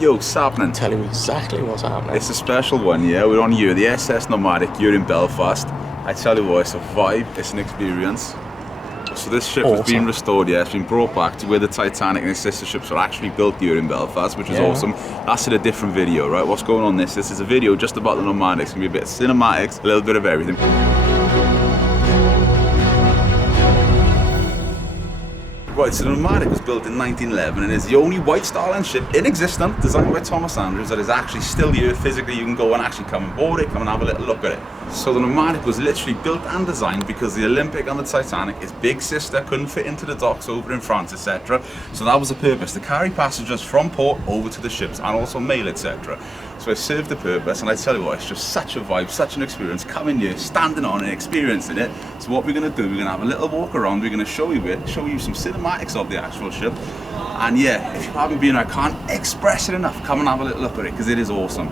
Yo, what's happening? Tell you exactly what's happening. It's a special one, yeah. We're on here, the SS Nomadic, here in Belfast. I tell you what, it's a vibe, it's an experience. So this ship has been restored, yeah, it's been brought back to where the Titanic and its sister ships were actually built here in Belfast, which is awesome. That's in a different video, right? What's going on this? This is a video just about the Nomadic. It's going to be a bit of cinematics, a little bit of everything. Right, so the Nomadic was built in 1911 and is the only White Star Line ship in existence, designed by Thomas Andrews, that is actually still here physically. You can go and actually come and board it, come and have a little look at it. So the Nomadic was literally built and designed because the Olympic and the Titanic, its big sister, couldn't fit into the docks over in France, etc. So that was the purpose, to carry passengers from port over to the ships and also mail, etc. So it served the purpose, and I tell you what, it's just such a vibe, such an experience, coming here, standing on it, experiencing it. So what we're going to do, we're going to have a little walk around, we're going to show you it, show you some cinematics of the actual ship. And yeah, if you haven't been, I can't express it enough, come and have a little look at it, because it is awesome.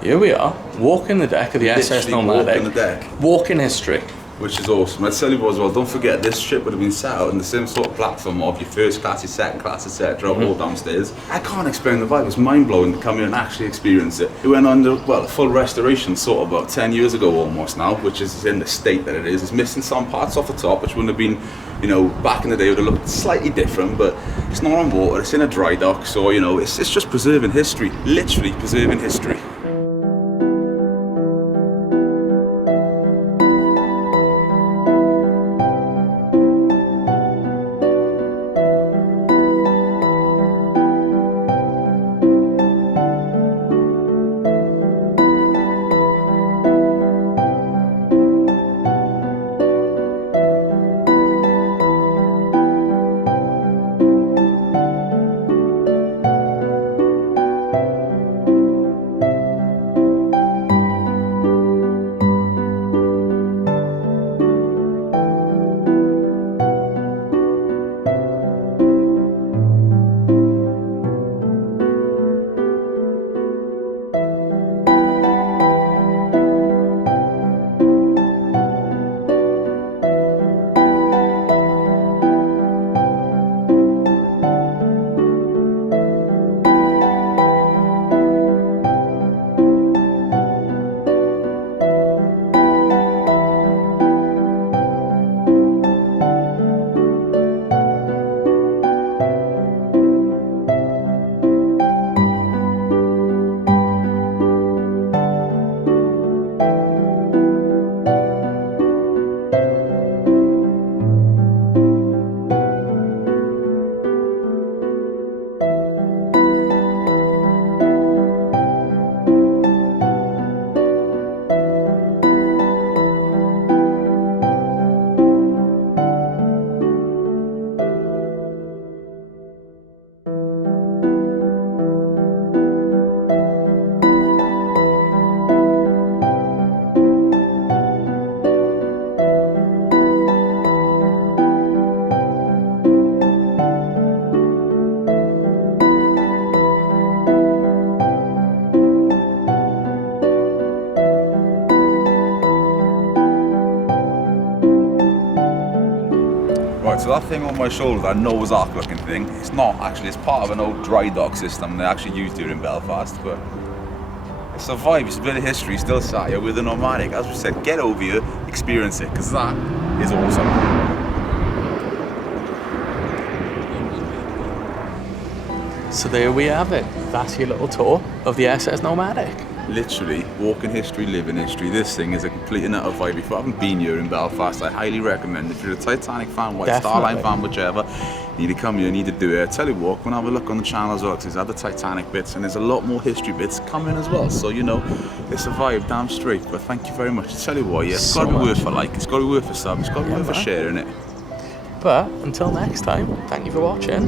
Here we are, walking the deck of the SS Nomadic. Walking the deck. Walking history. Which is awesome. I tell you what as well, don't forget this ship would have been set out in the same sort of platform of your first class, your second class, etc. All downstairs. I can't explain the vibe, it's mind blowing to come here and actually experience it. It went under, well, a full restoration sort of about 10 years ago almost now, which is in the state that it is. It's missing some parts off the top, which wouldn't have been, you know, back in the day would have looked slightly different, but it's not on water, it's in a dry dock, so you know, it's just preserving history, literally preserving history. Right, so that thing on my shoulder, that Noah's Ark looking thing, it's not actually, it's part of an old dry dock system they actually used here in Belfast, but it's a vibe, it's a bit of history, still sat here with the Nomadic. As we said, get over here, experience it, because that is awesome. So there we have it. That's your little tour of the SS Nomadic. Literally, walking history, living history. This thing is a complete and utter vibe. If you haven't been here in Belfast, I highly recommend. If you're a Titanic fan, White Star Line fan, whichever, you need to come here, you need to do it. I tell you what, go and have a look on the channel as well, because there's other Titanic bits and there's a lot more history bits coming as well. So, you know, it's a vibe, damn straight. But thank you very much. I tell you what, yeah, it's got to be worth a like, it's got to be worth a sub, it's got to be worth a sharing it. But until next time, thank you for watching.